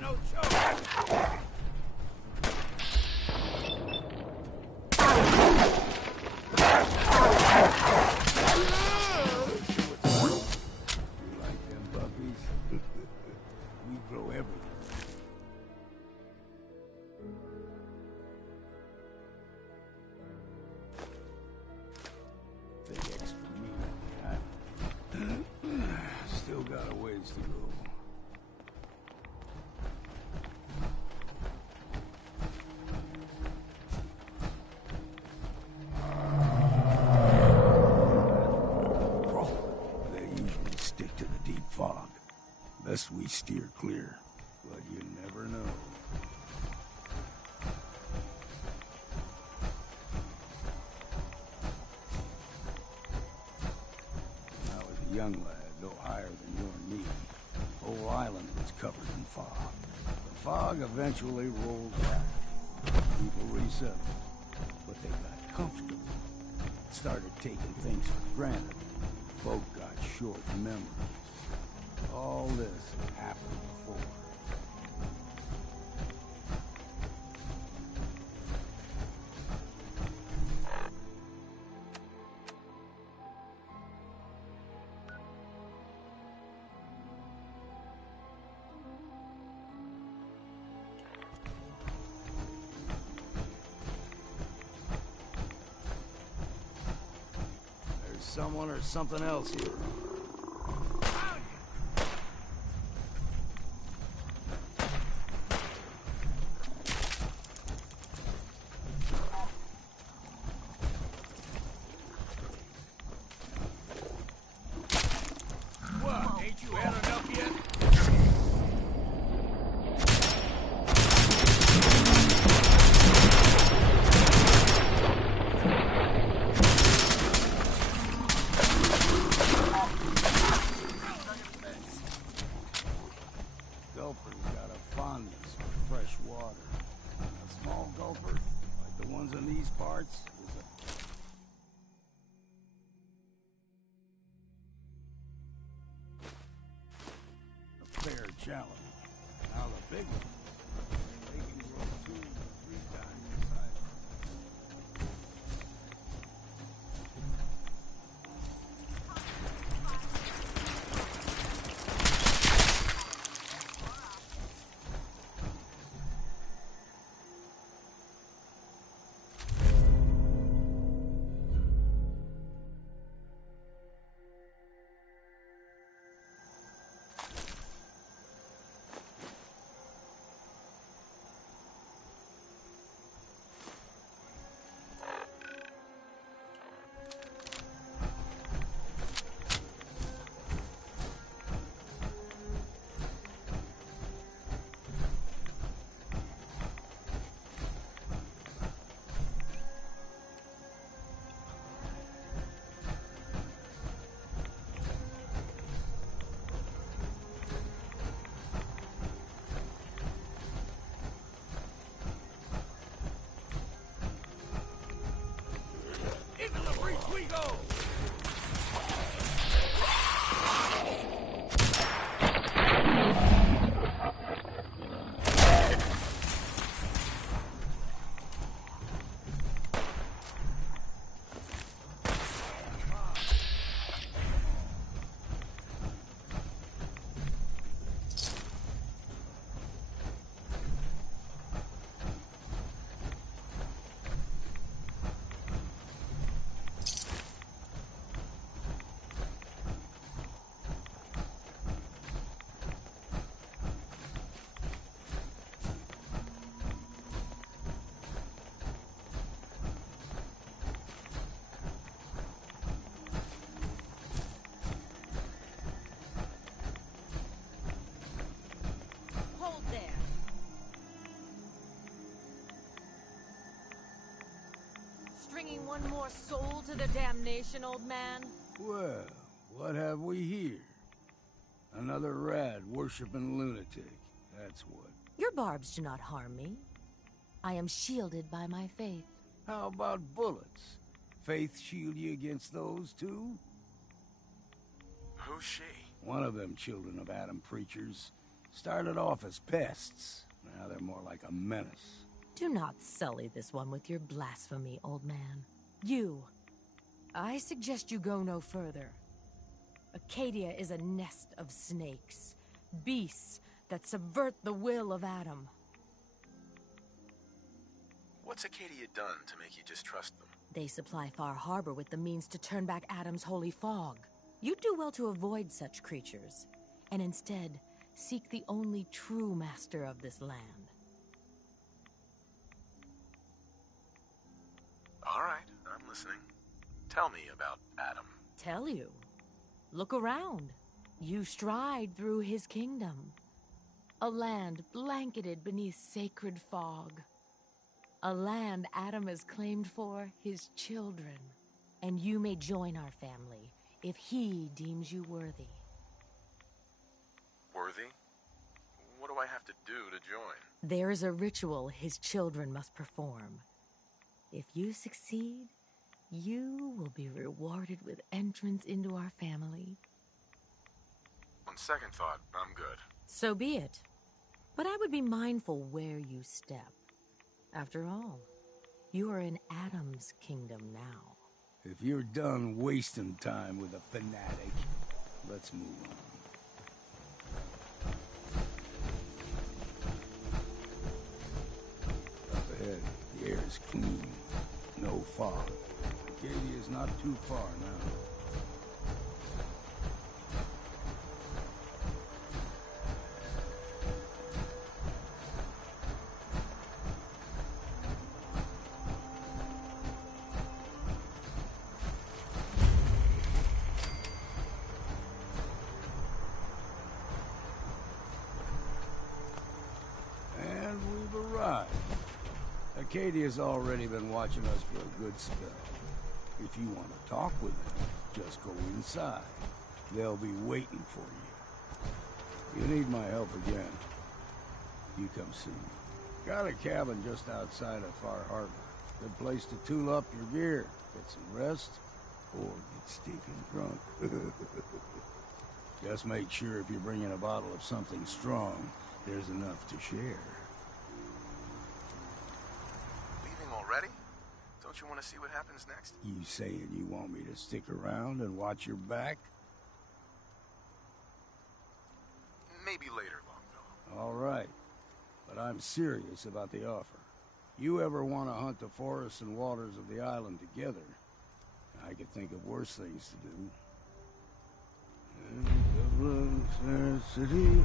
no choice. You like them puppies? We grow everything. Big extra meat. Still got a ways to go. They usually stick to the deep fog. Best we steer clear, but you never know. When I was a young lad, no higher than you and me, the whole island was covered in fog. The fog eventually rolled back. People resettled, but they got comfortable. Started taking things for granted. Folk got short memories. All this had happened before. There's someone or something else here. What? Ain't you had enough yet? Gulper's got a fondness for fresh water. A small gulper, like the ones in these parts, is a fair challenge. Now the big ones, they can grow 2 to 3 times the size. Into the breach we go! Hold there. Stringing one more soul to the damnation, old man? Well, what have we here? Another rad-worshipping lunatic, that's what. Your barbs do not harm me. I am shielded by my faith. How about bullets? Faith shield you against those, too? Who's she? One of them children of Adam preachers. Started off as pests. Now they're more like a menace. Do not sully this one with your blasphemy, old man. You. I suggest you go no further. Acadia is a nest of snakes. Beasts that subvert the will of Adam. What's Acadia done to make you distrust them? They supply Far Harbor with the means to turn back Adam's holy fog. You'd do well to avoid such creatures, and instead seek the only true master of this land. All right, I'm listening. Tell me about Adam. Tell you. Look around. You stride through his kingdom. A land blanketed beneath sacred fog. A land Adam has claimed for his children. And you may join our family if he deems you worthy. Worthy? What do I have to do to join? There is a ritual his children must perform. If you succeed, you will be rewarded with entrance into our family. On second thought, I'm good. So be it. But I would be mindful where you step. After all, you are in Adam's kingdom now. If you're done wasting time with a fanatic, let's move on. Up ahead, the air is clean. No fog. Acadia is not too far now. And we've arrived. Acadia's already been watching us for a good spell. If you want to talk with them, just go inside. They'll be waiting for you. You need my help again, you come see me. Got a cabin just outside of Far Harbor. Good place to tool up your gear, get some rest, or get stinking drunk. Just make sure if you're bringing a bottle of something strong, there's enough to share. Leaving already? Don't you want to see what happens next? You saying you want me to stick around and watch your back? Maybe later, Longfellow. All right, but I'm serious about the offer. You ever want to hunt the forests and waters of the island together, I could think of worse things to do. City.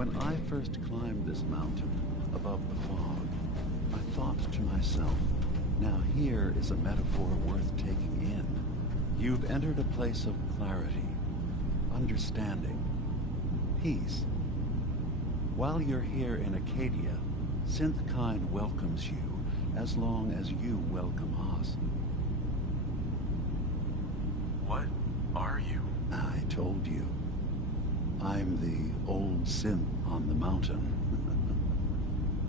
When I first climbed this mountain above the fog, I thought to myself, now here is a metaphor worth taking in. You've entered a place of clarity, understanding, peace. While you're here in Acadia, Synthkind welcomes you as long as you welcome us. What are you? I told you. I'm the old synth on the mountain.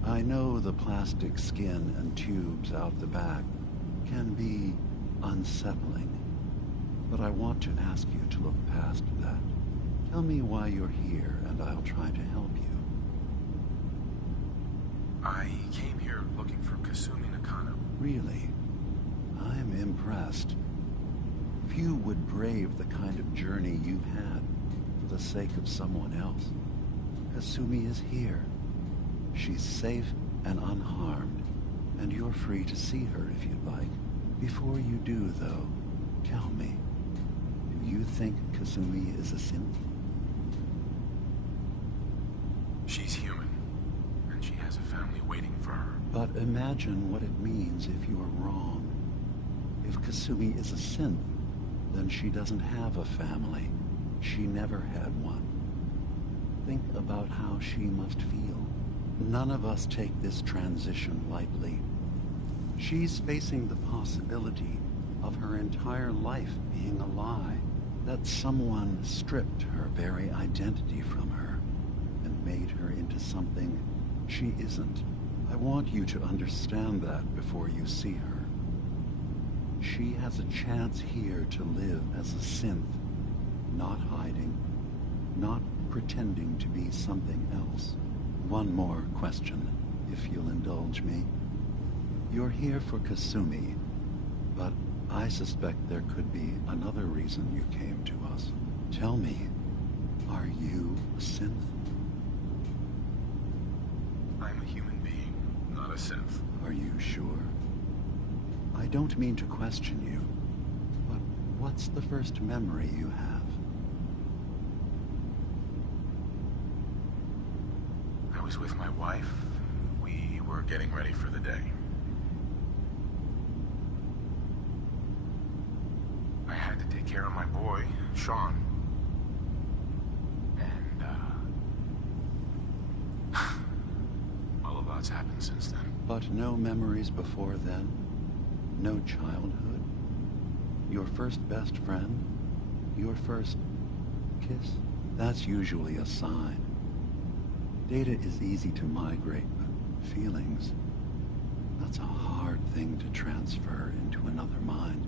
I know the plastic skin and tubes out the back can be unsettling, but I want to ask you to look past that. Tell me why you're here, and I'll try to help you. I came here looking for Kasumi Nakano. Really? I'm impressed. Few would brave the kind of journey you've had for the sake of someone else. Kasumi is here. She's safe and unharmed, and you're free to see her if you'd like. Before you do, though, tell me, do you think Kasumi is a synth? She's human, and she has a family waiting for her. But imagine what it means if you are wrong. If Kasumi is a synth, then she doesn't have a family. She never had one. Think about how she must feel. None of us take this transition lightly. She's facing the possibility of her entire life being a lie, that someone stripped her very identity from her and made her into something she isn't. I want you to understand that before you see her. She has a chance here to live as a synth, not hiding, not pretending to be something else. One more question, if you'll indulge me. You're here for Kasumi, but I suspect there could be another reason you came to us. Tell me, are you a synth? I'm a human being, not a synth. Are you sure? I don't mean to question you, but what's the first memory you have? I was with my wife. We were getting ready for the day. I had to take care of my boy, Sean. And, well, a lot's happened since then. But no memories before then? No childhood? Your first best friend? Your first kiss? That's usually a sign. Data is easy to migrate, but feelings, that's a hard thing to transfer into another mind.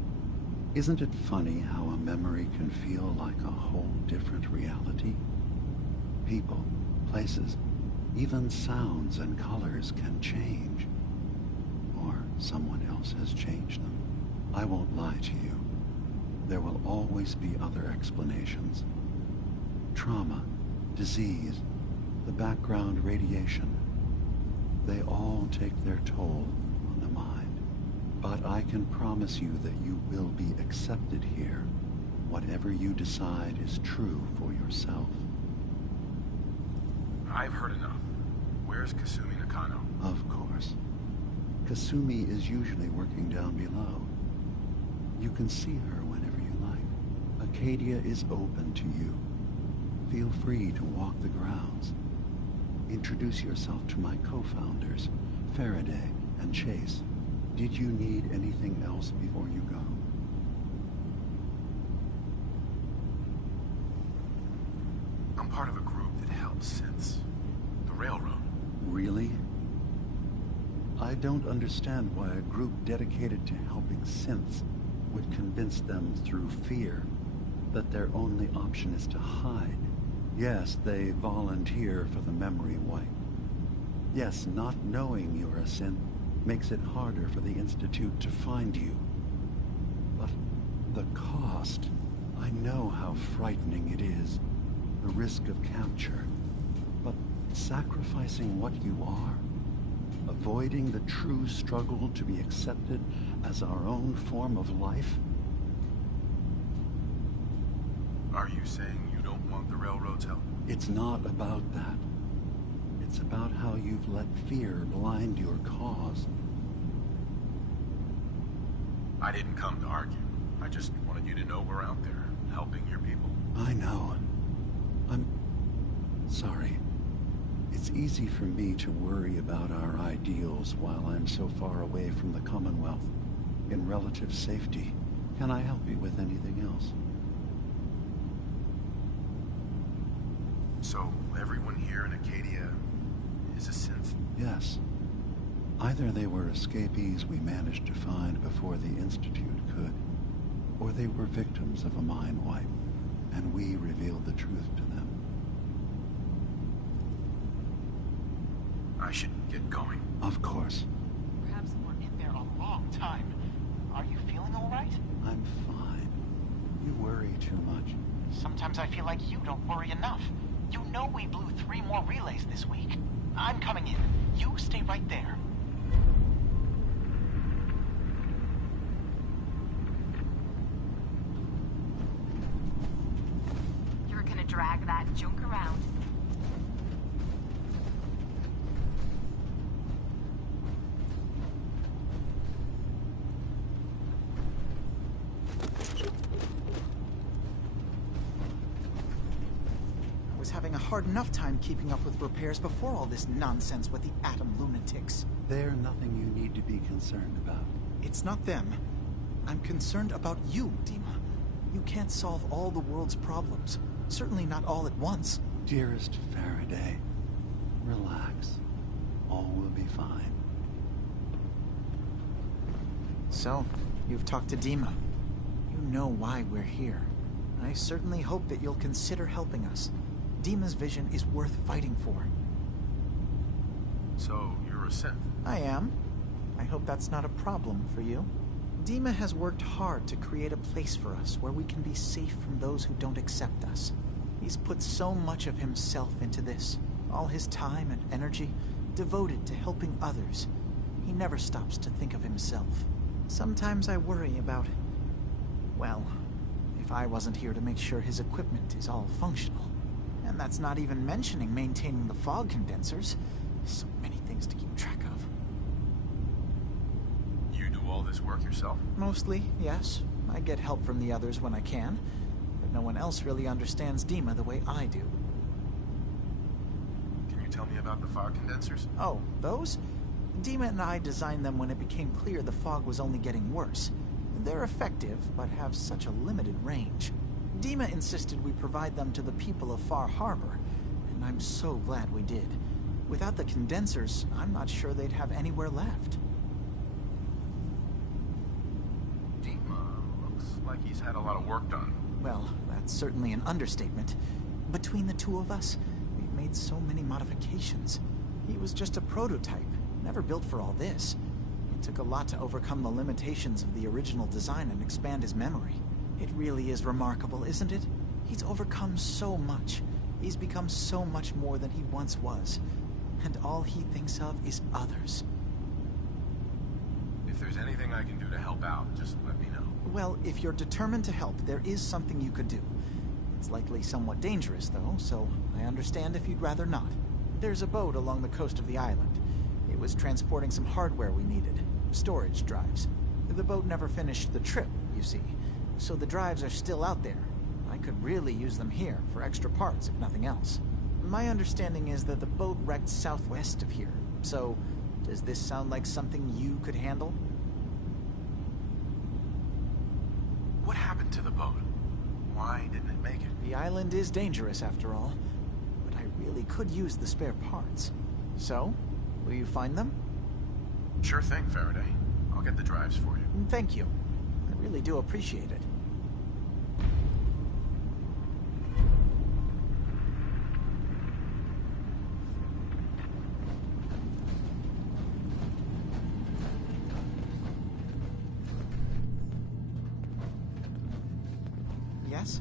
Isn't it funny how a memory can feel like a whole different reality? People, places, even sounds and colors can change. Or someone else has changed them. I won't lie to you. There will always be other explanations. Trauma, disease, the background radiation. They all take their toll on the mind. But I can promise you that you will be accepted here. Whatever you decide is true for yourself. I've heard enough. Where's Kasumi Nakano? Of course. Kasumi is usually working down below. You can see her whenever you like. Acadia is open to you. Feel free to walk the grounds. Introduce yourself to my co-founders, Faraday and Chase. Did you need anything else before you go? I'm part of a group that helps synths. The Railroad. Really? I don't understand why a group dedicated to helping synths would convince them through fear that their only option is to hide. Yes, they volunteer for the memory wipe. Yes, not knowing you're a synth makes it harder for the Institute to find you. But the cost, I know how frightening it is, the risk of capture. But sacrificing what you are, avoiding the true struggle to be accepted as our own form of life? Are you saying you don't want the Railroad's help? It's not about that. It's about how you've let fear blind your cause. I didn't come to argue. I just wanted you to know we're out there, helping your people. I know. I'm sorry. It's easy for me to worry about our ideals while I'm so far away from the Commonwealth, in relative safety. Can I help you with anything else? So, everyone here in Acadia is a synth? Yes. Either they were escapees we managed to find before the Institute could, or they were victims of a mind wipe, and we revealed the truth to them. I should get going. Of course. Perhaps we're in there a long time. Are you feeling all right? I'm fine. You worry too much. Sometimes I feel like you don't worry enough. You know we blew 3 more relays this week. I'm coming in. You stay right there. You're gonna drag that junk around. I was having a hard enough time keeping up with repairs before all this nonsense with the atom lunatics. They're nothing you need to be concerned about. It's not them. I'm concerned about you, Dima. You can't solve all the world's problems. Certainly not all at once. Dearest Faraday, relax. All will be fine. So, you've talked to Dima. You know why we're here. I certainly hope that you'll consider helping us. Dima's vision is worth fighting for. So, you're a synth? I am. I hope that's not a problem for you. Dima has worked hard to create a place for us where we can be safe from those who don't accept us. He's put so much of himself into this, all his time and energy devoted to helping others. He never stops to think of himself. Sometimes I worry about, well, if I wasn't here to make sure his equipment is all functional. And that's not even mentioning maintaining the fog condensers. So many things to keep track of. You do all this work yourself? Mostly, yes. I get help from the others when I can. But no one else really understands Dima the way I do. Can you tell me about the fog condensers? Oh, those? Dima and I designed them when it became clear the fog was only getting worse. They're effective, but have such a limited range. Dima insisted we provide them to the people of Far Harbor, and I'm so glad we did. Without the condensers, I'm not sure they'd have anywhere left. Dima looks like he's had a lot of work done. Well, that's certainly an understatement. Between the two of us, we've made so many modifications. He was just a prototype, never built for all this. It took a lot to overcome the limitations of the original design and expand his memory. It really is remarkable, isn't it? He's overcome so much. He's become so much more than he once was. And all he thinks of is others. If there's anything I can do to help out, just let me know. Well, if you're determined to help, there is something you could do. It's likely somewhat dangerous, though, so I understand if you'd rather not. There's a boat along the coast of the island. It was transporting some hardware we needed. Storage drives. The boat never finished the trip, you see. So the drives are still out there. I could really use them here for extra parts, if nothing else. My understanding is that the boat wrecked southwest of here. So, does this sound like something you could handle? What happened to the boat? Why didn't it make it? The island is dangerous, after all. But I really could use the spare parts. So, will you find them? Sure thing, Faraday. I'll get the drives for you. Thank you. I really do appreciate it. Yes?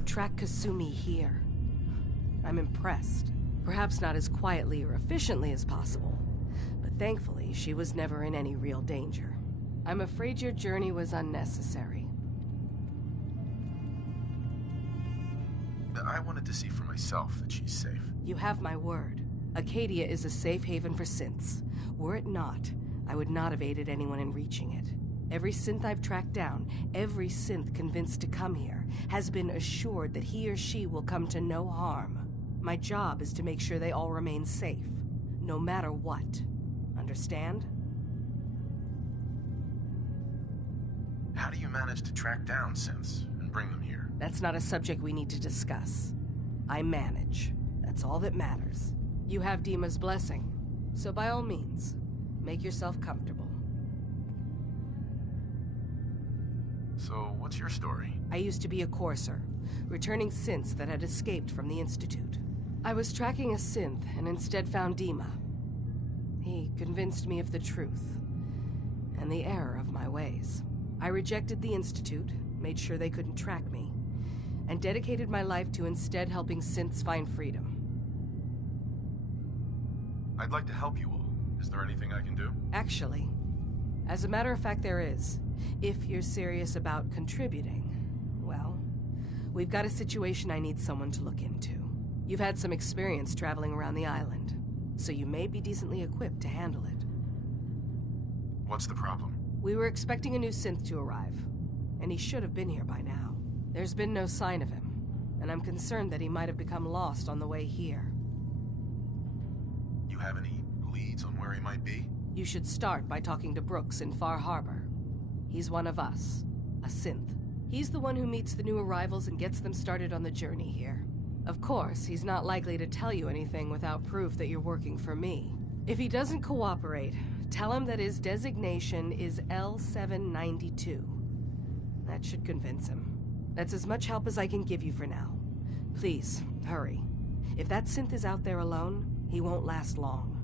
you track Kasumi here? I'm impressed. Perhaps not as quietly or efficiently as possible, but thankfully she was never in any real danger. I'm afraid your journey was unnecessary. I wanted to see for myself that she's safe. You have my word. Acadia is a safe haven for synths. Were it not, I would not have aided anyone in reaching it. Every synth I've tracked down, every synth convinced to come here, has been assured that he or she will come to no harm. My job is to make sure they all remain safe, no matter what. Understand? How do you manage to track down synths and bring them here? That's not a subject we need to discuss. I manage. That's all that matters. You have Dima's blessing, so by all means, make yourself comfortable. So, what's your story? I used to be a courser, returning synths that had escaped from the Institute. I was tracking a synth and instead found Dima. He convinced me of the truth and the error of my ways. I rejected the Institute, made sure they couldn't track me, and dedicated my life to instead helping synths find freedom. I'd like to help you all. Is there anything I can do? Actually, as a matter of fact, there is. If you're serious about contributing, well, we've got a situation I need someone to look into. You've had some experience traveling around the island, so you may be decently equipped to handle it. What's the problem? We were expecting a new synth to arrive, and he should have been here by now. There's been no sign of him, and I'm concerned that he might have become lost on the way here. You have any leads on where he might be? You should start by talking to Brooks in Far Harbor. He's one of us, a synth. He's the one who meets the new arrivals and gets them started on the journey here. Of course, he's not likely to tell you anything without proof that you're working for me. If he doesn't cooperate, tell him that his designation is L792. That should convince him. That's as much help as I can give you for now. Please, hurry. If that synth is out there alone, he won't last long.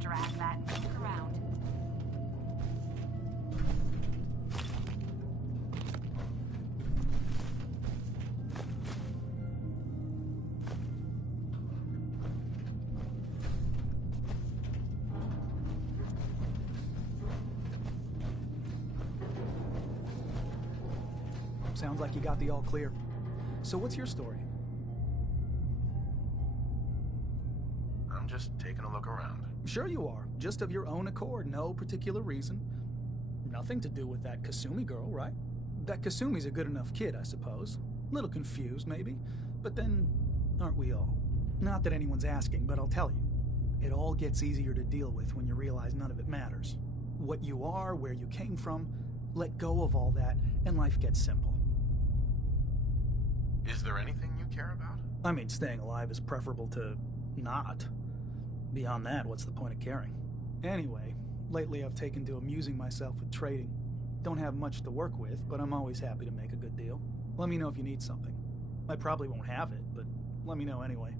Drag that thing around. Sounds like you got the all clear. So what's your story? I'm just taking a look around. Sure you are. Just of your own accord, no particular reason. Nothing to do with that Kasumi girl, right? That Kasumi's a good enough kid, I suppose. Little confused, maybe. But then, aren't we all? Not that anyone's asking, but I'll tell you. It all gets easier to deal with when you realize none of it matters. What you are, where you came from, let go of all that, and life gets simple. Is there anything you care about? I mean, staying alive is preferable to not. Beyond that, what's the point of caring? Anyway, lately I've taken to amusing myself with trading. Don't have much to work with, but I'm always happy to make a good deal. Let me know if you need something. I probably won't have it, but let me know anyway.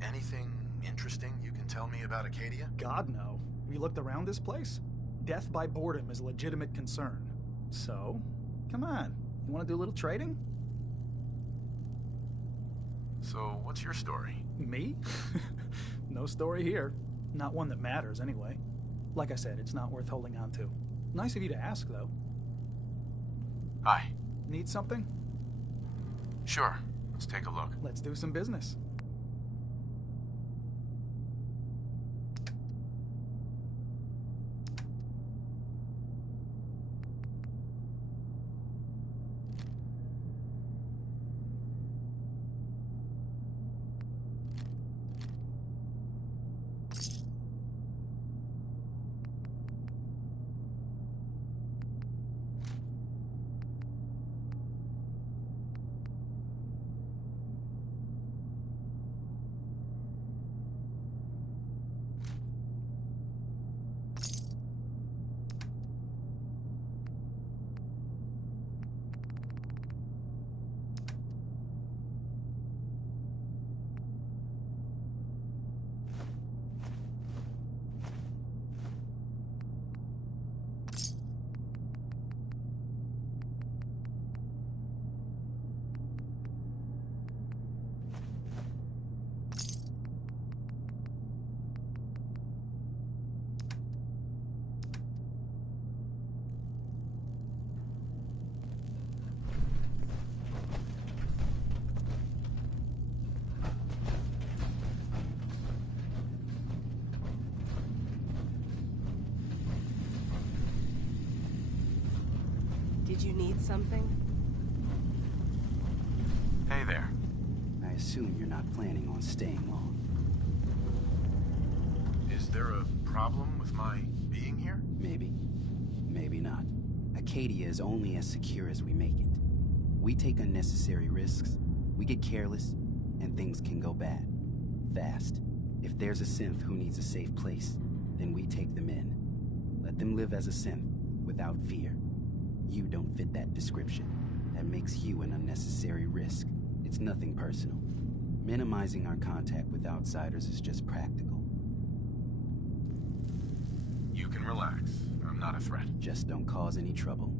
Anything interesting you can tell me about Acadia? God, no. Have you looked around this place? Death by boredom is a legitimate concern. So, come on. You want to do a little trading? So, what's your story? Me? No story here. Not one that matters, anyway. Like I said, it's not worth holding on to. Nice of you to ask, though. Hi. Need something? Sure. Let's take a look. Let's do some business. Did you need something? Hey there. I assume you're not planning on staying long. Is there a problem with my being here? Maybe. Maybe not. Acadia is only as secure as we make it. We take unnecessary risks, we get careless, and things can go bad. Fast. If there's a synth who needs a safe place, then we take them in. Let them live as a synth, without fear. You don't fit that description. That makes you an unnecessary risk. It's nothing personal. Minimizing our contact with outsiders is just practical. You can relax. I'm not a threat. Just don't cause any trouble.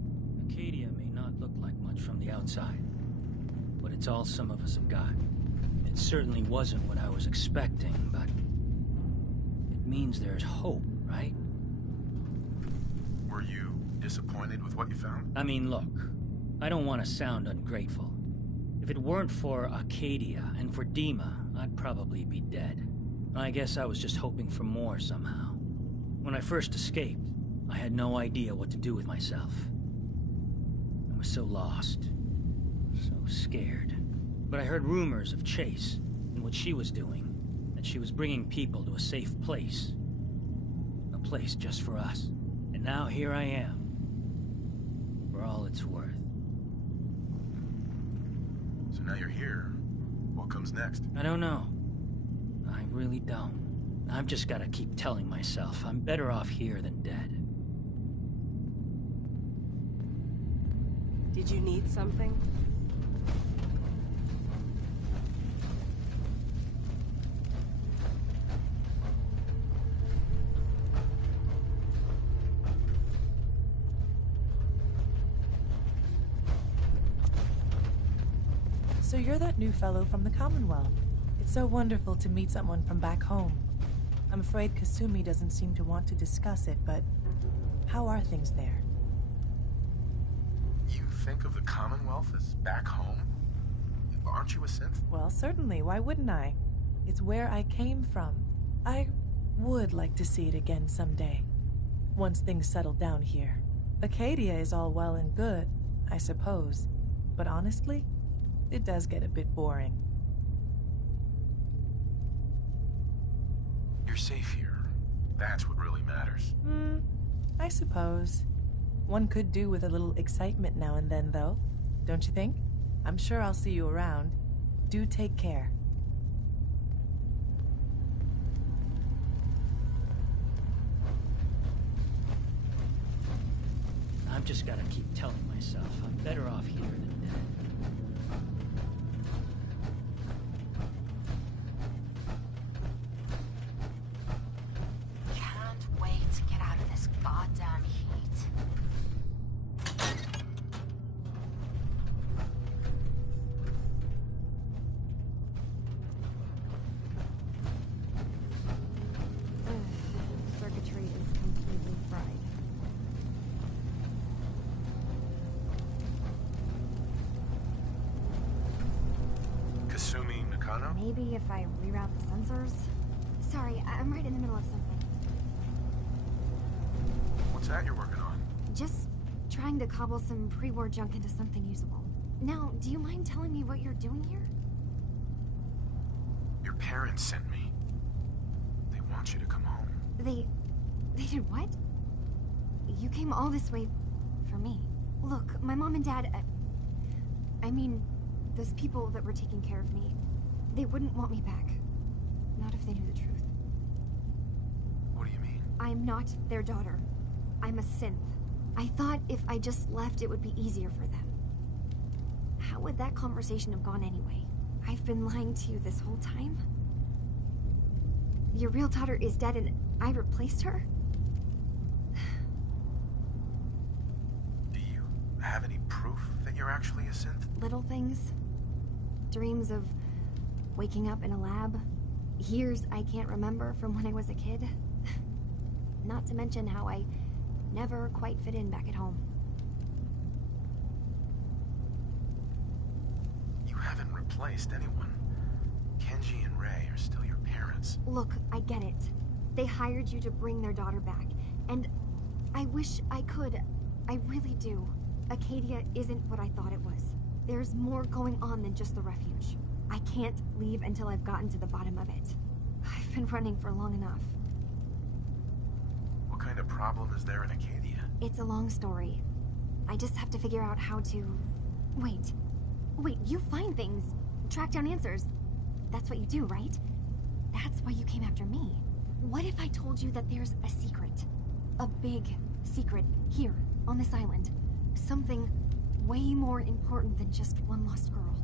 Acadia may not look like much from the outside, but it's all some of us have got. It certainly wasn't what I was expecting, but it means there's hope, right? Were you disappointed with what you found? I mean, look, I don't want to sound ungrateful. If it weren't for Acadia and for Dima, I'd probably be dead. I guess I was just hoping for more somehow. When I first escaped, I had no idea what to do with myself. I was so lost, so scared. But I heard rumors of Chase and what she was doing, that she was bringing people to a safe place. A place just for us. And now here I am, for all it's worth. So now you're here. What comes next? I don't know. I really don't. I've just gotta keep telling myself I'm better off here than dead. Did you need something? So you're that new fellow from the Commonwealth. It's so wonderful to meet someone from back home. I'm afraid Kasumi doesn't seem to want to discuss it, but how are things there? You think of the Commonwealth as back home? Aren't you a synth? Well, certainly. Why wouldn't I? It's where I came from. I would like to see it again someday, once things settle down here. Acadia is all well and good, I suppose, but honestly, it does get a bit boring. You're safe here. That's what really matters. I suppose. One could do with a little excitement now and then, though. Don't you think? I'm sure I'll see you around. Do take care. I've just gotta keep telling myself I'm better off here than dead. Can't wait to get out of this goddamn heat. Circuitry is completely fried. Kasumi Nakano? Maybe if I reroute the sensors? Sorry, I'm right in the middle of something. What's that you're working on? Just trying to cobble some pre-war junk into something usable. Now, do you mind telling me what you're doing here? Your parents sent me. They want you to come home. They did what? You came all this way for me. Look, my mom and dad, I mean, those people that were taking care of me, they wouldn't want me back. Not if they knew the truth. What do you mean? I'm not their daughter. I'm a synth. I thought if I just left, it would be easier for them. How would that conversation have gone anyway? I've been lying to you this whole time? Your real daughter is dead and I replaced her? Do you have any proof that you're actually a synth? Little things. Dreams of waking up in a lab. Years I can't remember from when I was a kid. Not to mention how I never quite fit in back at home. You haven't replaced anyone. Kenji and Ray are still your parents. Look, I get it. They hired you to bring their daughter back. And I wish I could. I really do. Acadia isn't what I thought it was. There's more going on than just the refuge. I can't leave until I've gotten to the bottom of it. I've been running for long enough. What kind of problem is there in Acadia? It's a long story. I just have to figure out how to... Wait, you find things, track down answers. That's what you do, right? That's why you came after me. What if I told you that there's a secret? A big secret here, on this island. Something way more important than just one lost girl.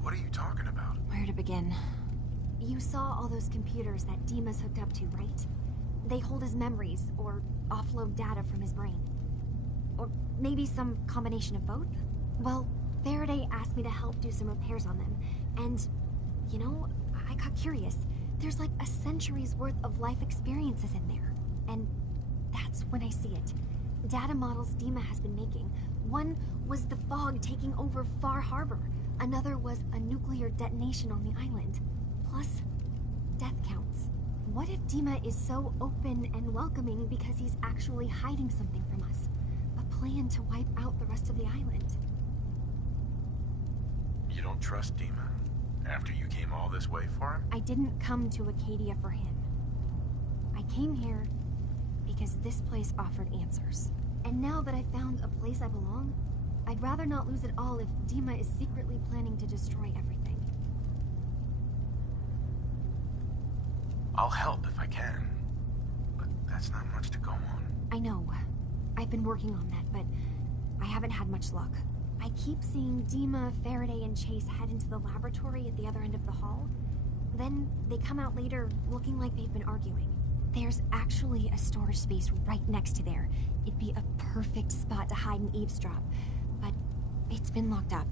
What are you talking about? Where to begin? You saw all those computers that Dima's hooked up to, right? They hold his memories, or offload data from his brain. Or maybe some combination of both? Well, Faraday asked me to help do some repairs on them, and, you know, I got curious. There's like a century's worth of life experiences in there, and that's when I see it. Data models Dima has been making. One was the fog taking over Far Harbor. Another was a nuclear detonation on the island. Plus, death counts. What if Dima is so open and welcoming because he's actually hiding something from us? A plan to wipe out the rest of the island. You don't trust Dima? After you came all this way for him? I didn't come to Acadia for him. I came here because this place offered answers. And now that I found a place I belong, I'd rather not lose it all if Dima is secretly planning to destroy everything. I'll help if I can. But that's not much to go on. I know. I've been working on that, but I haven't had much luck. I keep seeing Dima, Faraday, and Chase head into the laboratory at the other end of the hall. Then they come out later looking like they've been arguing. There's actually a storage space right next to there. It'd be a perfect spot to hide and eavesdrop, but it's been locked up.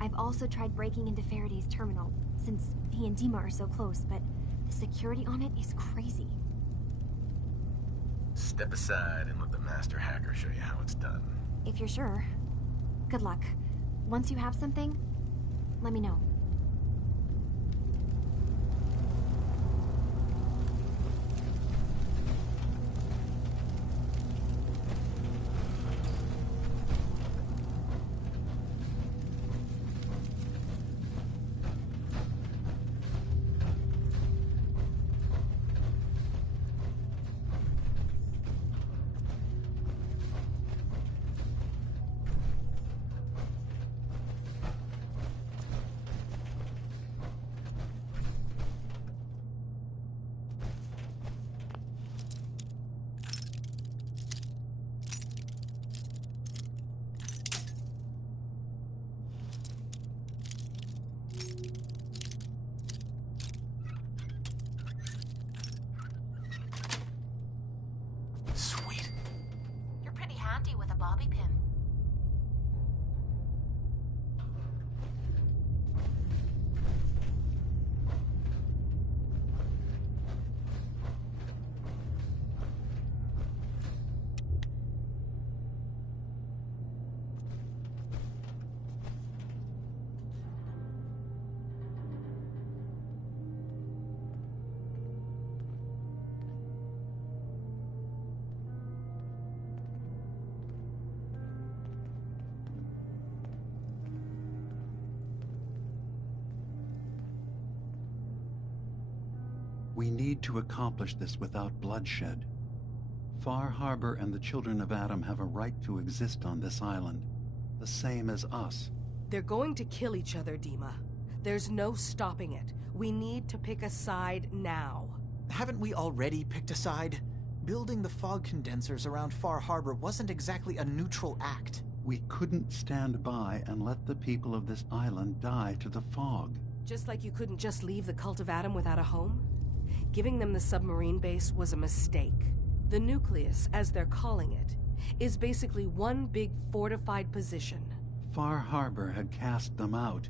I've also tried breaking into Faraday's terminal, since he and Dima are so close, but the security on it is crazy. Step aside and let the master hacker show you how it's done. If you're sure. Good luck. Once you have something, let me know. Sweet. You're pretty handy with a bobby pin. We need to accomplish this without bloodshed. Far Harbor and the children of Adam have a right to exist on this island, the same as us. They're going to kill each other, Dima. There's no stopping it. We need to pick a side now. Haven't we already picked a side? Building the fog condensers around Far Harbor wasn't exactly a neutral act. We couldn't stand by and let the people of this island die to the fog. Just like you couldn't just leave the Cult of Adam without a home? Giving them the submarine base was a mistake. The nucleus, as they're calling it, is basically one big fortified position. Far Harbor had cast them out.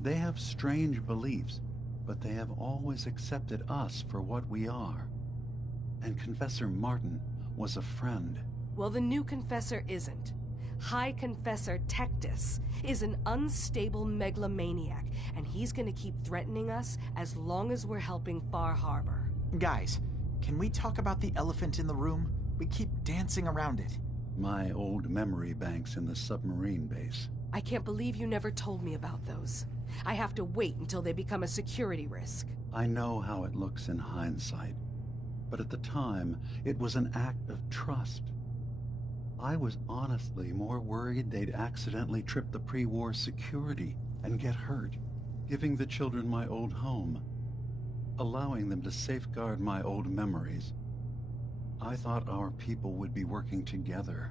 They have strange beliefs, but they have always accepted us for what we are. And Confessor Martin was a friend. Well, the new Confessor isn't. High Confessor Tectus is an unstable megalomaniac, and he's gonna keep threatening us as long as we're helping Far Harbor. Guys, can we talk about the elephant in the room? We keep dancing around it. my old memory banks in the submarine base. I can't believe you never told me about those. I have to wait until they become a security risk. I know how it looks in hindsight, but at the time, it was an act of trust. I was honestly more worried they'd accidentally trip the pre-war security and get hurt, giving the children my old home, allowing them to safeguard my old memories. I thought our people would be working together.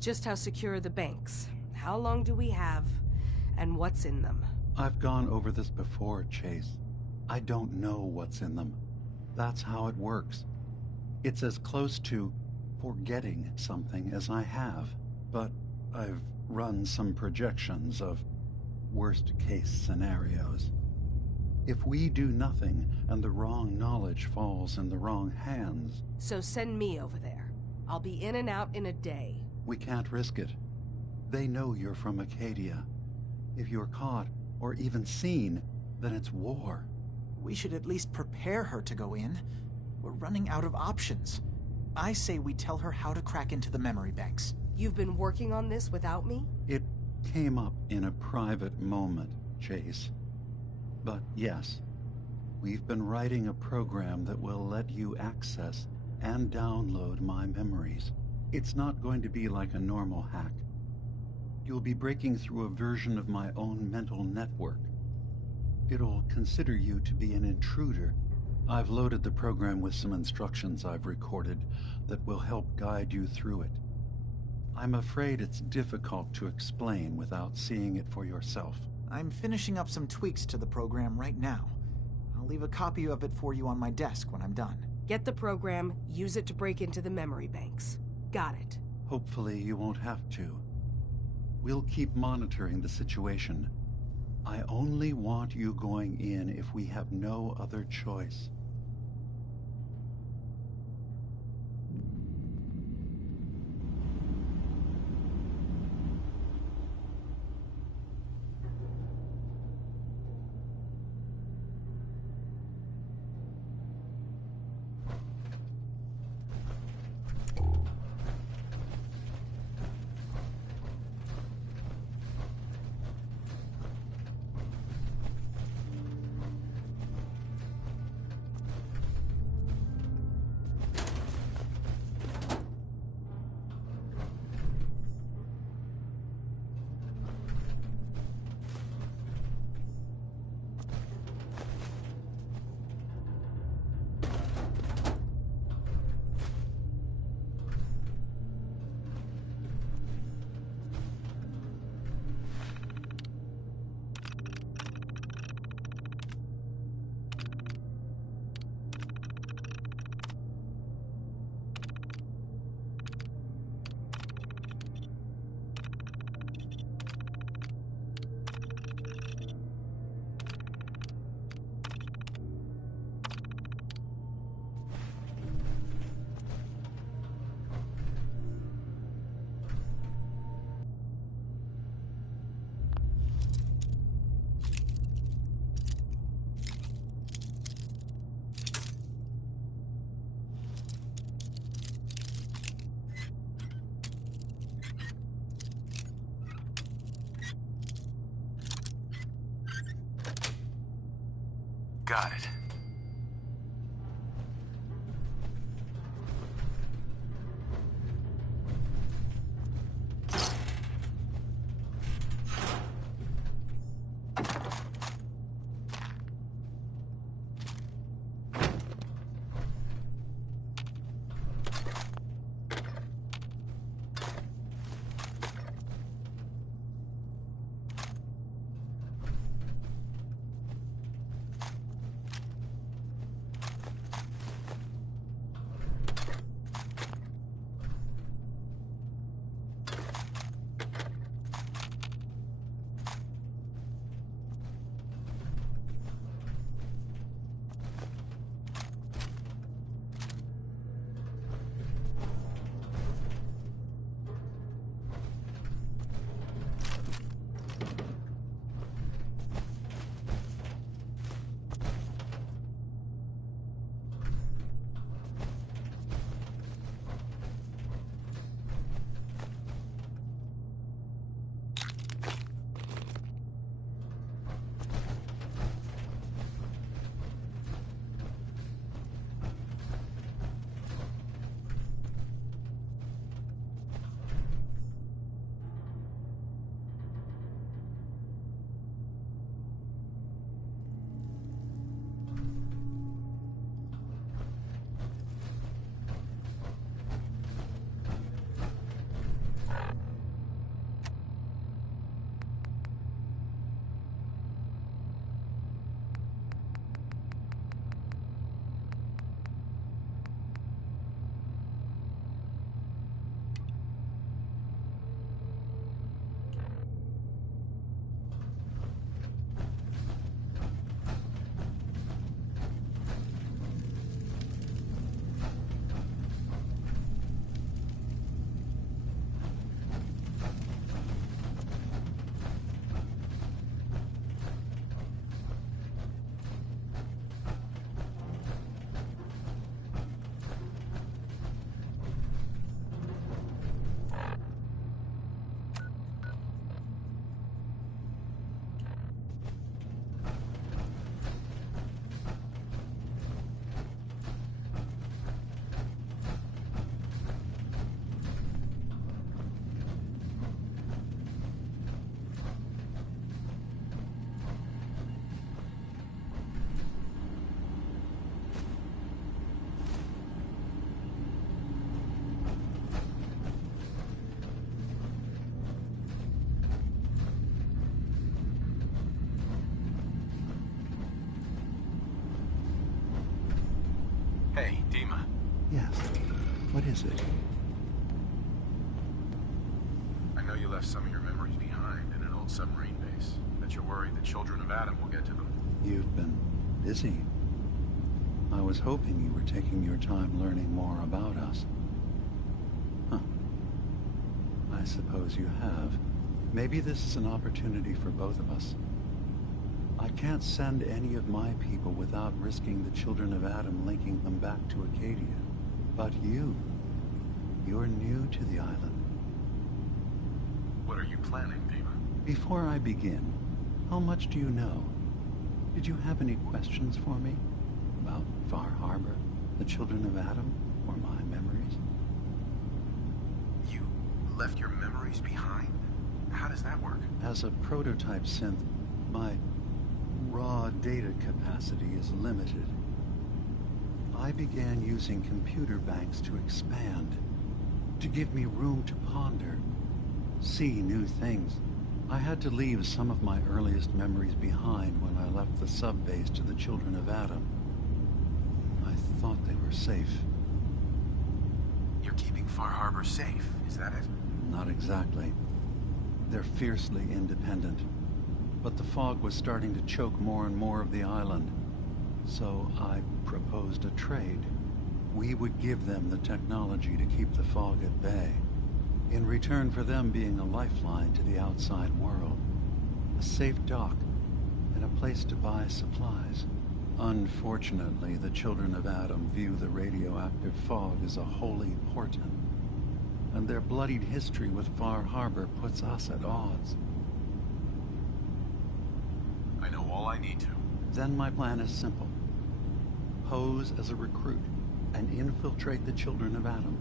Just how secure are the banks? How long do we have? And what's in them? I've gone over this before, Chase. I don't know what's in them. That's how it works. It's as close to forgetting something as I have, but I've run some projections of worst-case scenarios. If we do nothing and the wrong knowledge falls in the wrong hands... So send me over there. I'll be in and out in a day. We can't risk it. They know you're from Acadia. If you're caught, or even seen, then it's war. We should at least prepare her to go in. We're running out of options. I say we tell her how to crack into the memory banks. You've been working on this without me? It came up in a private moment, Chase. But yes, we've been writing a program that will let you access and download my memories. It's not going to be like a normal hack. You'll be breaking through a version of my own mental network. It'll consider you to be an intruder. I've loaded the program with some instructions I've recorded that will help guide you through it. I'm afraid it's difficult to explain without seeing it for yourself. I'm finishing up some tweaks to the program right now. I'll leave a copy of it for you on my desk when I'm done. Get the program, use it to break into the memory banks. Got it. Hopefully you won't have to. We'll keep monitoring the situation. I only want you going in if we have no other choice. Got it. What is it? I know you left some of your memories behind in an old submarine base. Bet you're worried the children of Adam will get to them. You've been busy. I was hoping you were taking your time learning more about us. Huh. I suppose you have. Maybe this is an opportunity for both of us. I can't send any of my people without risking the children of Adam linking them back to Acadia. But you're new to the island. What are you planning, Dima? Before I begin, how much do you know? Did you have any questions for me? About Far Harbor, the children of Adam, or my memories? You left your memories behind? How does that work? As a prototype synth, my raw data capacity is limited. I began using computer banks to expand, to give me room to ponder, see new things. I had to leave some of my earliest memories behind when I left the sub-base to the children of Adam. I thought they were safe. You're keeping Far Harbor safe, is that it? Not exactly. They're fiercely independent. But the fog was starting to choke more and more of the island. So I proposed a trade. We would give them the technology to keep the fog at bay, in return for them being a lifeline to the outside world, a safe dock, and a place to buy supplies. Unfortunately, the children of Adam view the radioactive fog as a holy portent, and their bloodied history with Far Harbor puts us at odds. I know all I need to. Then my plan is simple. Pose as a recruit and infiltrate the children of Adam.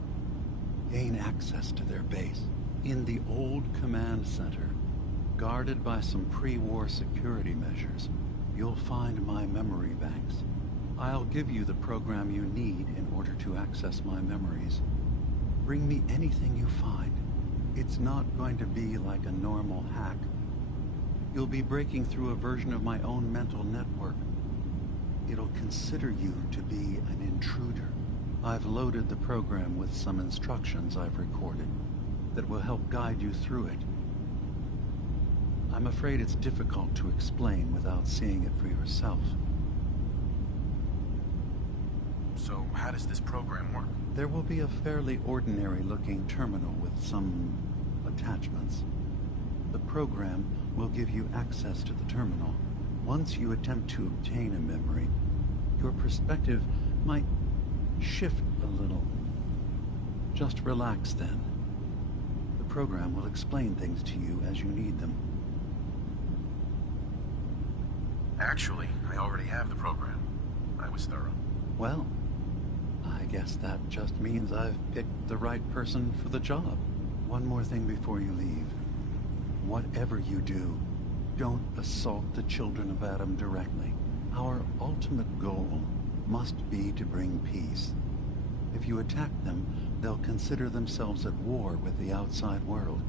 Gain access to their base in the old command center, guarded by some pre-war security measures. You'll find my memory banks. I'll give you the program you need in order to access my memories. Bring me anything you find. It's not going to be like a normal hack. You'll be breaking through a version of my own mental network. It'll consider you to be an intruder. I've loaded the program with some instructions I've recorded that will help guide you through it. I'm afraid it's difficult to explain without seeing it for yourself. So how does this program work? There will be a fairly ordinary-looking terminal with some attachments. The program will give you access to the terminal. Once you attempt to obtain a memory, your perspective might shift a little. Just relax then. The program will explain things to you as you need them. Actually, I already have the program. I was thorough. Well, I guess that just means I've picked the right person for the job. One more thing before you leave. Whatever you do, don't assault the children of Adam directly. Our ultimate goal must be to bring peace. If you attack them, they'll consider themselves at war with the outside world.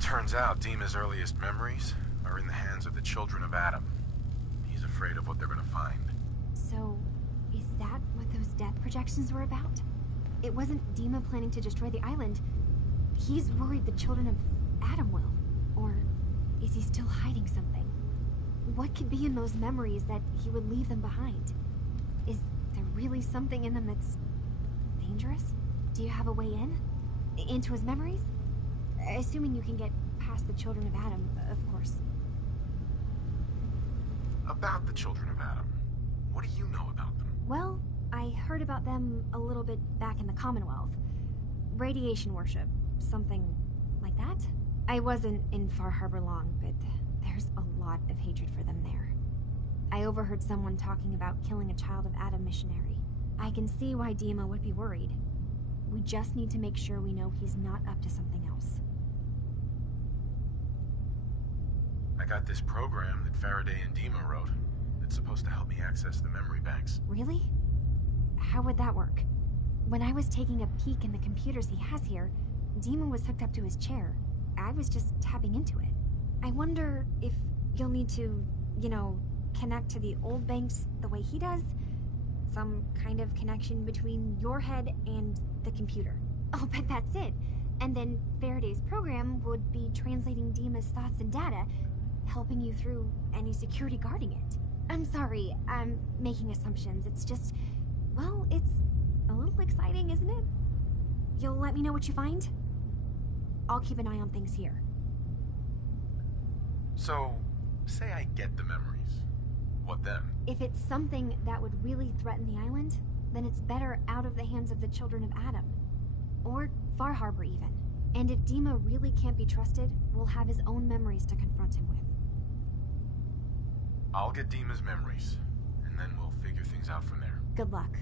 Turns out Dima's earliest memories are in the hands of the children of Adam. He's afraid of what they're gonna find. So, is that what those death projections were about? It wasn't Dima planning to destroy the island. He's worried the children of Adam will. Or is he still hiding something? What could be in those memories that he would leave them behind? Is there really something in them that's dangerous? Do you have a way in? Into his memories? Assuming you can get past the children of Adam, of course. About the children of Adam, what do you know about them? Well, I heard about them a little bit back in the Commonwealth. Radiation worship, something like that? I wasn't in Far Harbor long, but there's a lot of hatred for them there. I overheard someone talking about killing a child of Adam missionary. I can see why Dima would be worried. We just need to make sure we know he's not up to something else. I got this program that Faraday and Dima wrote. It's supposed to help me access the memory banks. Really? How would that work? When I was taking a peek in the computers he has here, Dima was hooked up to his chair. I was just tapping into it. I wonder if you'll need to, connect to the old banks the way he does? Some kind of connection between your head and the computer. I'll bet that's it. And then Faraday's program would be translating Dima's thoughts and data, helping you through any security guarding it. I'm sorry, I'm making assumptions. It's just, well, it's a little exciting, isn't it? You'll let me know what you find? I'll keep an eye on things here. So, say I get the memories. What then? If it's something that would really threaten the island, then it's better out of the hands of the children of Adam. Or Far Harbor, even. And if Dima really can't be trusted, we'll have his own memories to confront him with. I'll get Dima's memories, and then we'll figure things out from there. Good luck.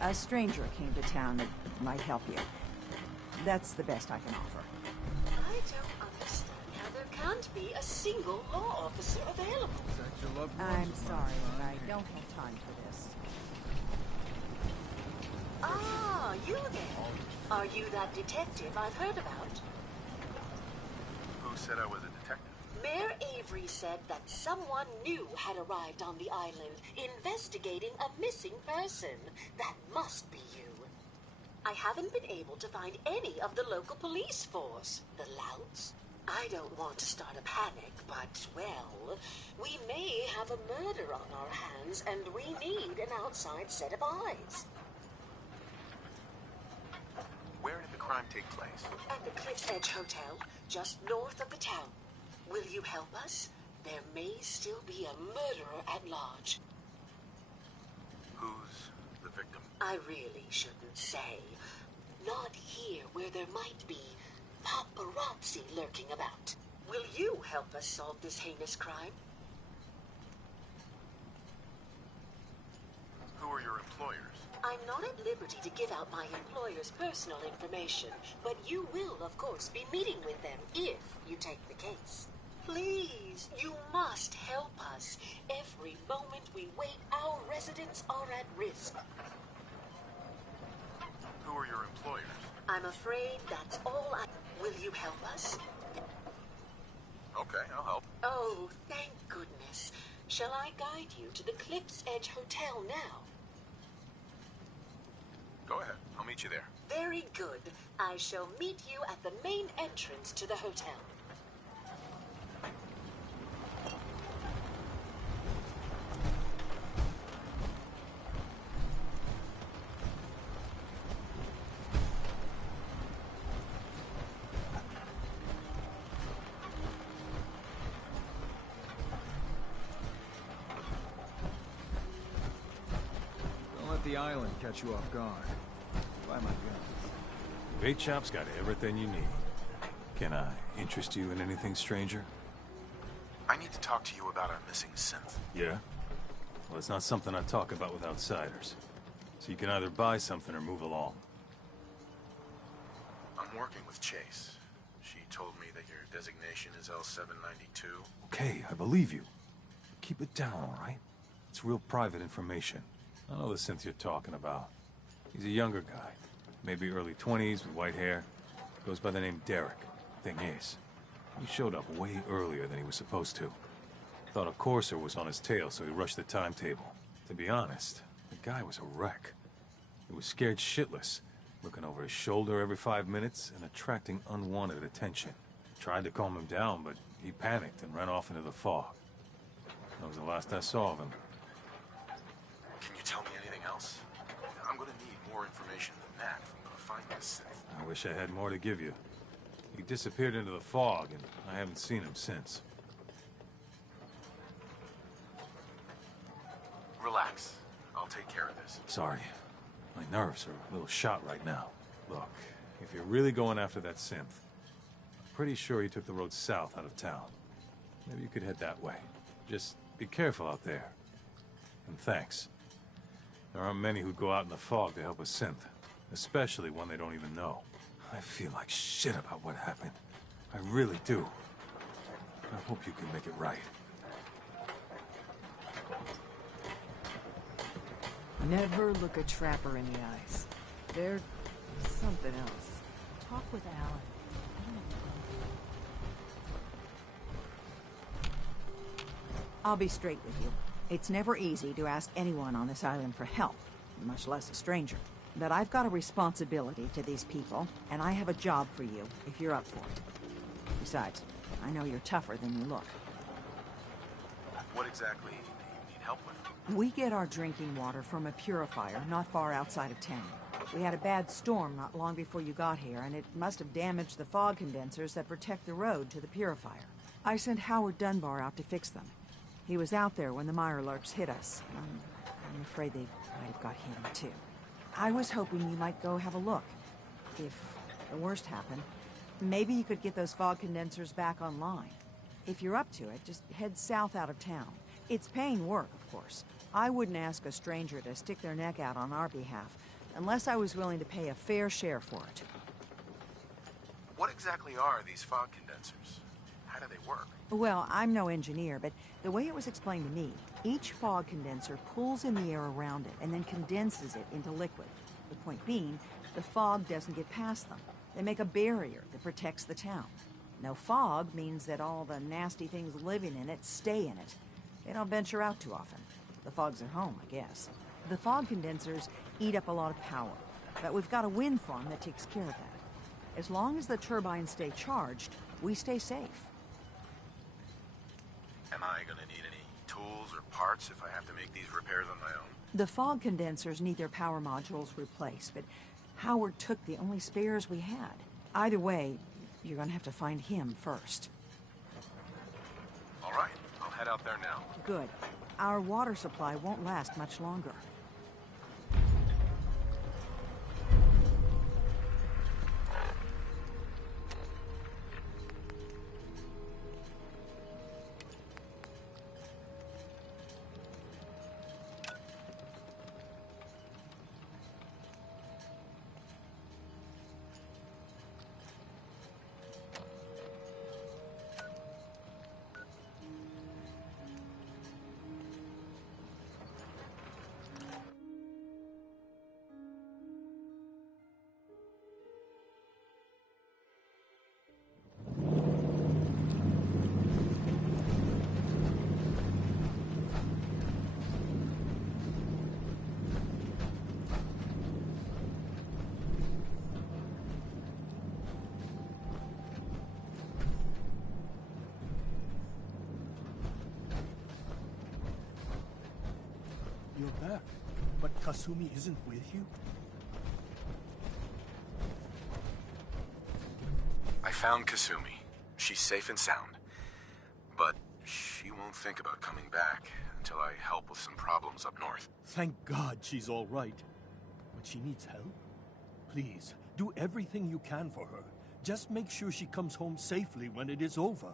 A stranger came to town that might help you. That's the best I can offer. I don't understand how there can't be a single law officer available. I'm sorry, but I don't have time for this. Ah, you there. Are you that detective I've heard about? Who said I was a detective? Mayor Avery said that someone new had arrived on the island, investigating a missing person. That must be you. I haven't been able to find any of the local police force. The louts? I don't want to start a panic, but, well, we may have a murder on our hands, and we need an outside set of eyes. Where did the crime take place? At the Cliff's Edge Hotel, just north of the town. Will you help us? there may still be a murderer at large. Who's the victim? I really shouldn't say. Not here where there might be paparazzi lurking about. Will you help us solve this heinous crime? Who are your employers? I'm not at liberty to give out my employer's personal information, but you will, of course, be meeting with them if you take the case. Please, you must help us. Every moment we wait, our residents are at risk. Who are your employers? I'm afraid that's all I... Will you help us? Okay, I'll help. Oh, thank goodness. Shall I guide you to the Cliff's Edge Hotel now? Go ahead. I'll meet you there. Very good. I shall meet you at the main entrance to the hotel. Don't let the island catch you off guard. Buy my gun. Bait shop's got everything you need. Can I interest you in anything, stranger? I need to talk to you about our missing synth. Yeah? Well, it's not something I talk about with outsiders. So you can either buy something or move along. I'm working with Chase. She told me that your designation is L792. Okay, I believe you. Keep it down, all right? It's real private information. I know the synth you're talking about. He's a younger guy. Maybe early 20s with white hair. Goes by the name Derek. Thing is, he showed up way earlier than he was supposed to. Thought a courser was on his tail, so he rushed the timetable. To be honest, the guy was a wreck. He was scared shitless, looking over his shoulder every 5 minutes and attracting unwanted attention. Tried to calm him down, but he panicked and ran off into the fog. That was the last I saw of him. Can you tell me anything else? I'm gonna need more information than that if I'm gonna find this synth. I wish I had more to give you. He disappeared into the fog, and I haven't seen him since. Relax. I'll take care of this. Sorry. My nerves are a little shot right now. Look, if you're really going after that synth, I'm pretty sure he took the road south out of town. Maybe you could head that way. Just be careful out there. And thanks. There aren't many who go out in the fog to help a synth, especially one they don't even know. I feel like shit about what happened. I really do. I hope you can make it right. Never look a trapper in the eyes. They're something else. Talk with Alan. I'll be straight with you. It's never easy to ask anyone on this island for help, much less a stranger. But I've got a responsibility to these people, and I have a job for you if you're up for it. Besides, I know you're tougher than you look. What exactly do you need help with? We get our drinking water from a purifier not far outside of town. We had a bad storm not long before you got here, and it must have damaged the fog condensers that protect the road to the purifier. I sent Howard Dunbar out to fix them. He was out there when the Mirelurks hit us. I'm afraid they might have got him, too. I was hoping you might go have a look. If the worst happened, maybe you could get those fog condensers back online. If you're up to it, just head south out of town. It's paying work, of course. I wouldn't ask a stranger to stick their neck out on our behalf, unless I was willing to pay a fair share for it. What exactly are these fog condensers? How do they work? Well, I'm no engineer, but the way it was explained to me, each fog condenser pulls in the air around it and then condenses it into liquid. The point being, the fog doesn't get past them. They make a barrier that protects the town. No fog means that all the nasty things living in it stay in it. They don't venture out too often. The fog's their home, I guess. The fog condensers eat up a lot of power, but we've got a wind farm that takes care of that. As long as the turbines stay charged, we stay safe. Am I gonna need any tools or parts if I have to make these repairs on my own? The fog condensers need their power modules replaced, but Howard took the only spares we had. Either way, you're gonna have to find him first. All right, I'll head out there now. Good. Our water supply won't last much longer. You're back, but Kasumi isn't with you? I found Kasumi. She's safe and sound. But she won't think about coming back until I help with some problems up north. Thank God she's all right. But she needs help. Please, do everything you can for her. Just make sure she comes home safely when it is over.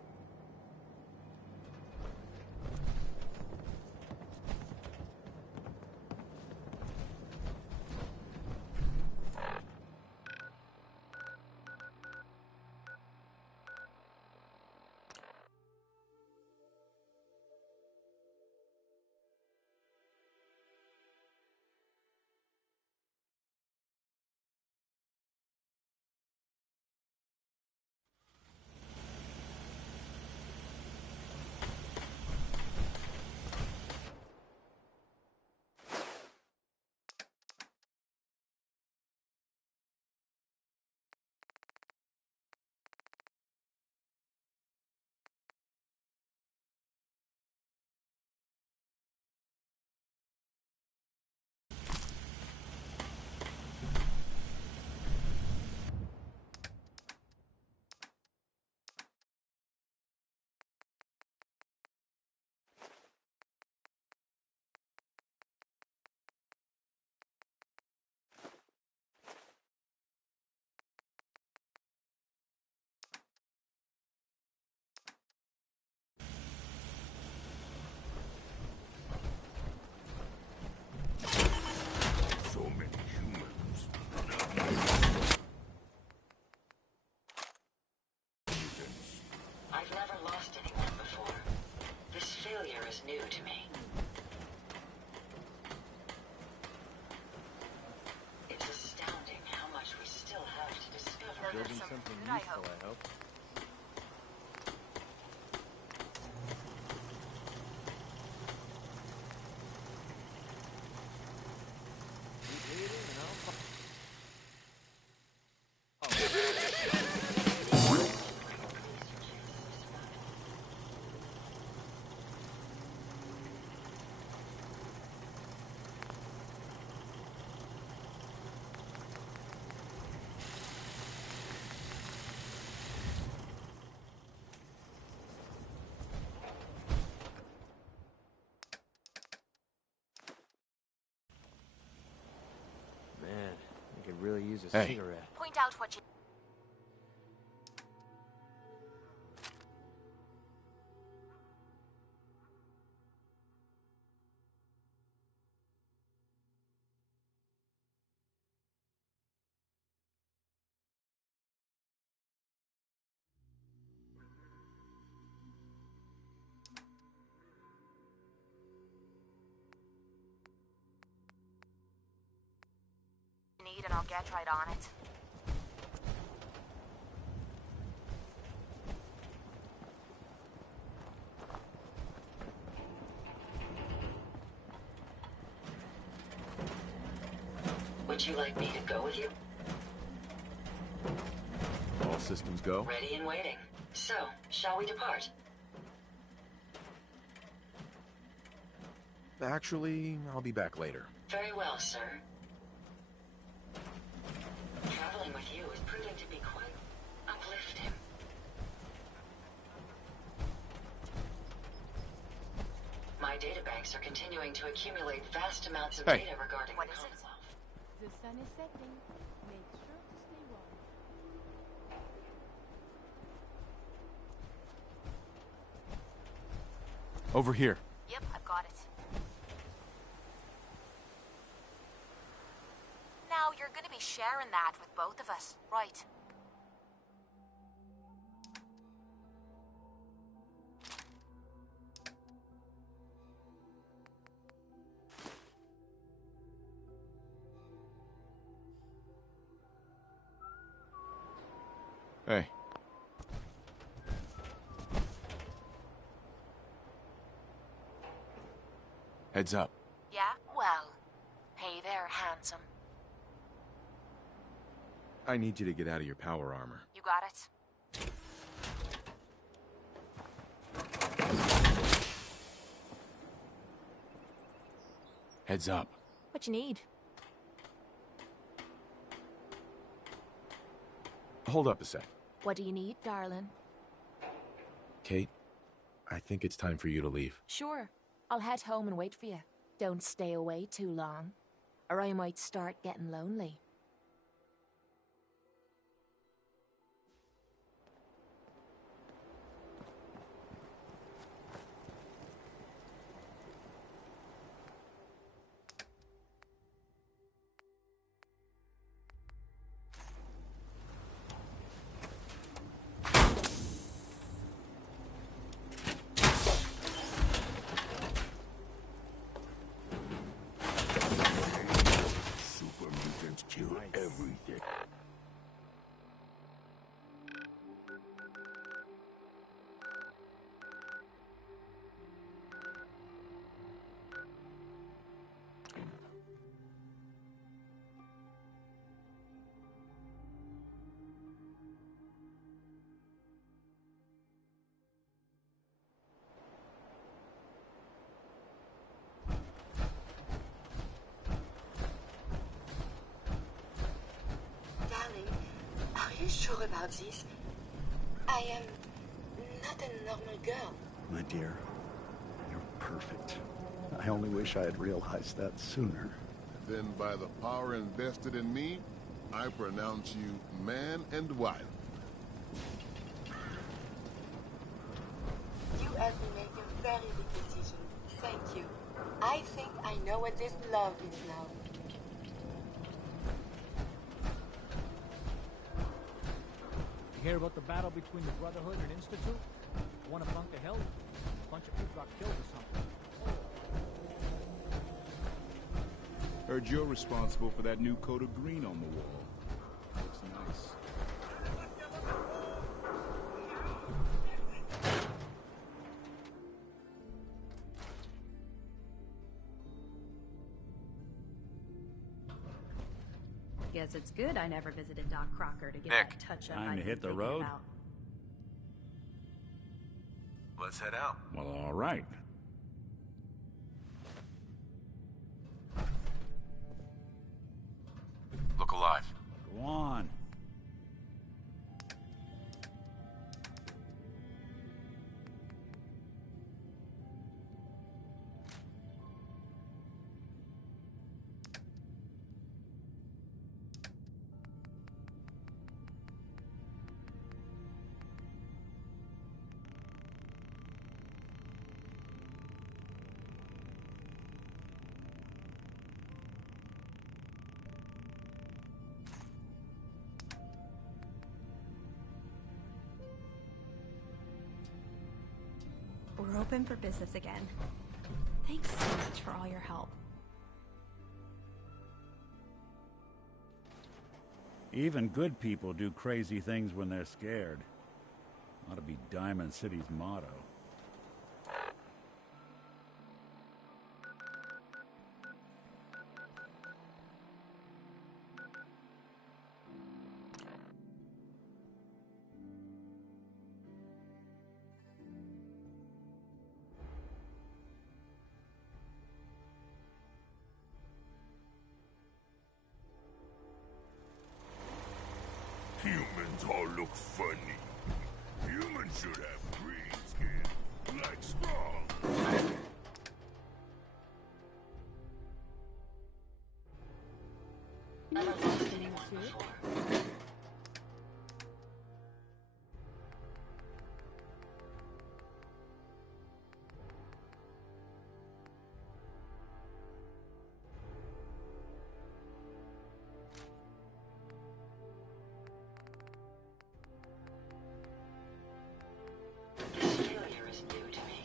I've never lost anyone before. This failure is new to me. It's astounding how much we still have to discover. Building something useful, I hope. Man, I could really use a cigarette. Point out what you... need, and I'll get right on it. Would you like me to go with you? All systems go? Ready and waiting. So, shall we depart? Actually, I'll be back later. Very well, sir. Traveling with you is proving to be quite uplifting. nearby databanks are continuing to accumulate vast amounts of Hey. data regarding What the is it? Commonwealth. The sun is setting. Make sure to stay warm. Over here. Yep, I've got it. Now, you're gonna be sharing that with both of us, right? Hey. Heads up. Yeah? Well, hey there, handsome. I need you to get out of your power armor. You got it? Heads up. What you need? Hold up a sec. What do you need, darling? Kate, I think it's time for you to leave. Sure. I'll head home and wait for you. Don't stay away too long, or I might start getting lonely. Super mutants kill everything. Darling, are you sure about this? I am not a normal girl. My dear, you're perfect. I only wish I had realized that sooner. Then by the power invested in me, I pronounce you man and wife. You have me make a very big decision. Thank you. I think I know what this love is now. You hear about the battle between the Brotherhood and Institute? One of Bunker Hill? A bunch of people got killed or something. Heard you're responsible for that new coat of green on the wall. Looks nice. Guess it's good I never visited Doc Crocker to get Nick. that touch-up Time I've to been hit the thinking road? about. Let's head out. Well, all right. Look alive. Go on. We're open for business again. Thanks so much for all your help. Even good people do crazy things when they're scared. Ought to be Diamond City's motto. Humans all look funny. Humans should have green skin, like Strong. Failure is new to me.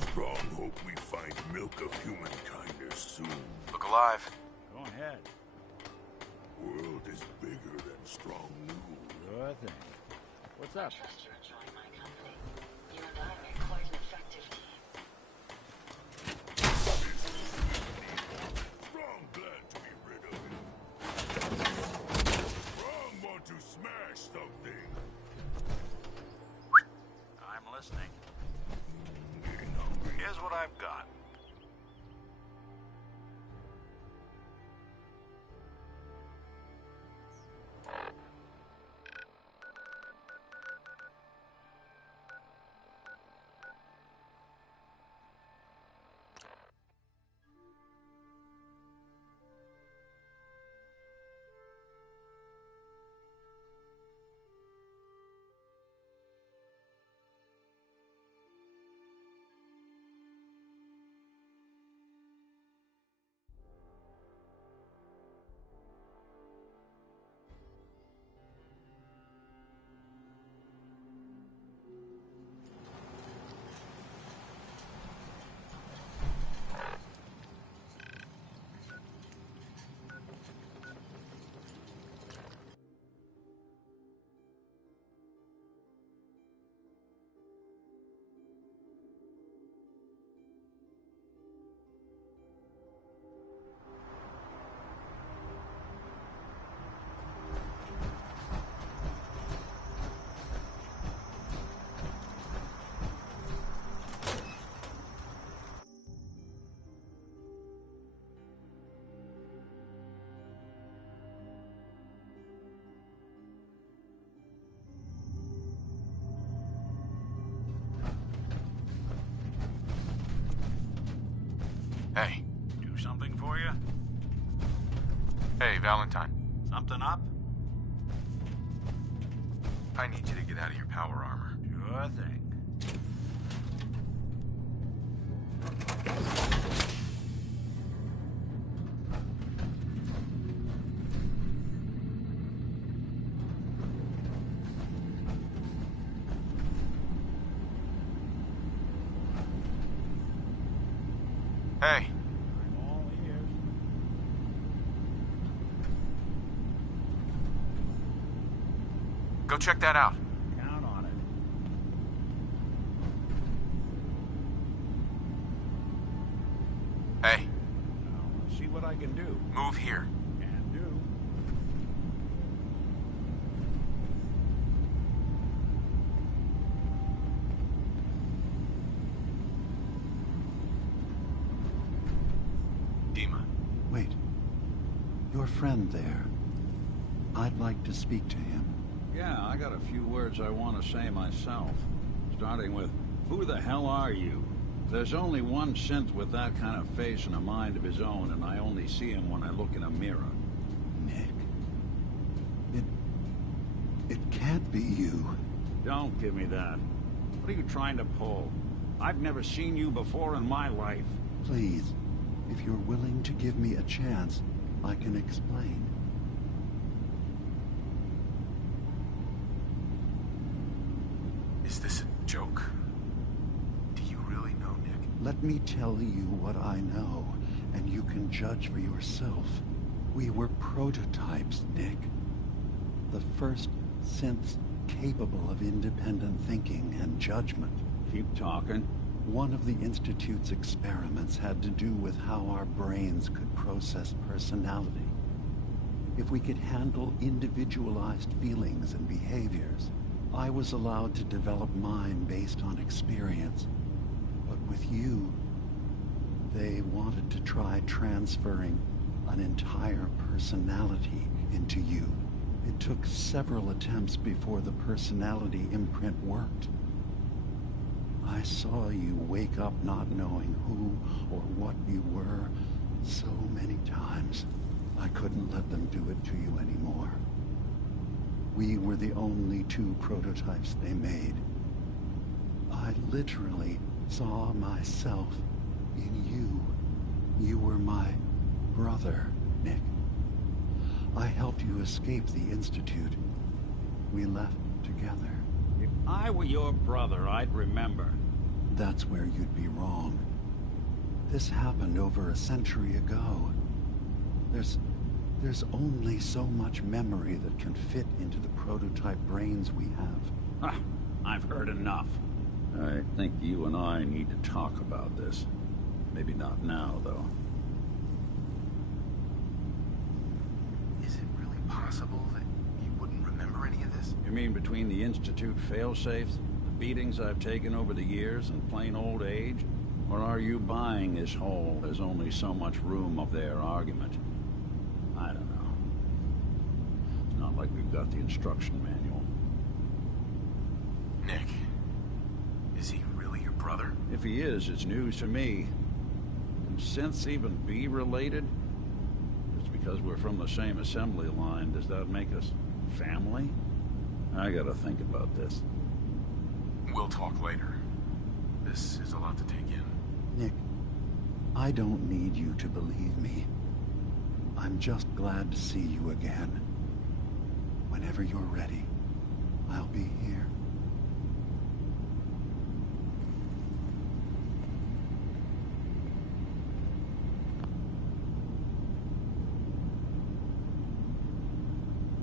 Strong hope we find milk of human kindness soon. Look alive. Go ahead. World is bigger than Strong knew. Sure thing. What's up? Trust you enjoy my company. You and I make quite an effective team. Strong glad to be rid of him. Strong want to smash something. I'm listening. Getting hungry. Here's what I've got. Hey. Do something for you? Hey, Valentine. Something up? I need you to get out of your power armor. Sure thing. Hey. I'm all ears. Go check that out. Count on it. Hey. I'll see what I can do. Move here. Can do. Dima. Wait. Your friend there. I'd like to speak to him. Yeah, I got a few words I want to say myself. Starting with, who the hell are you? There's only one synth with that kind of face and a mind of his own, and I only see him when I look in a mirror. Nick. It can't be you. Don't give me that. What are you trying to pull? I've never seen you before in my life. Please, if you're willing to give me a chance, I can explain. Is this a joke? Do you really know, Nick? Let me tell you what I know, and you can judge for yourself. We were prototypes, Nick. The first synths capable of independent thinking and judgment. Keep talking. One of the Institute's experiments had to do with how our brains could process personality. If we could handle individualized feelings and behaviors, I was allowed to develop mine based on experience. But with you, they wanted to try transferring an entire personality into you. It took several attempts before the personality imprint worked. I saw you wake up not knowing who or what you were so many times. I couldn't let them do it to you anymore. We were the only two prototypes they made. I literally saw myself in you. You were my brother, Nick. I helped you escape the Institute. We left together. If I were your brother, I'd remember. That's where you'd be wrong. This happened over a century ago. There's only so much memory that can fit into the prototype brains we have. I've heard enough. I think you and I need to talk about this. Maybe not now, though. Is it really possible that you wouldn't remember any of this? You mean between the Institute failsafes, the beatings I've taken over the years, and plain old age? Or are you buying this whole "there's only so much room up there" argument? I don't know. It's not like we've got the instruction manual. Nick, is he really your brother? If he is, it's news to me. Can synths even be related? Just because we're from the same assembly line, does that make us family? I gotta think about this. We'll talk later. This is a lot to take in. Nick, I don't need you to believe me. I'm just glad to see you again. Whenever you're ready, I'll be here.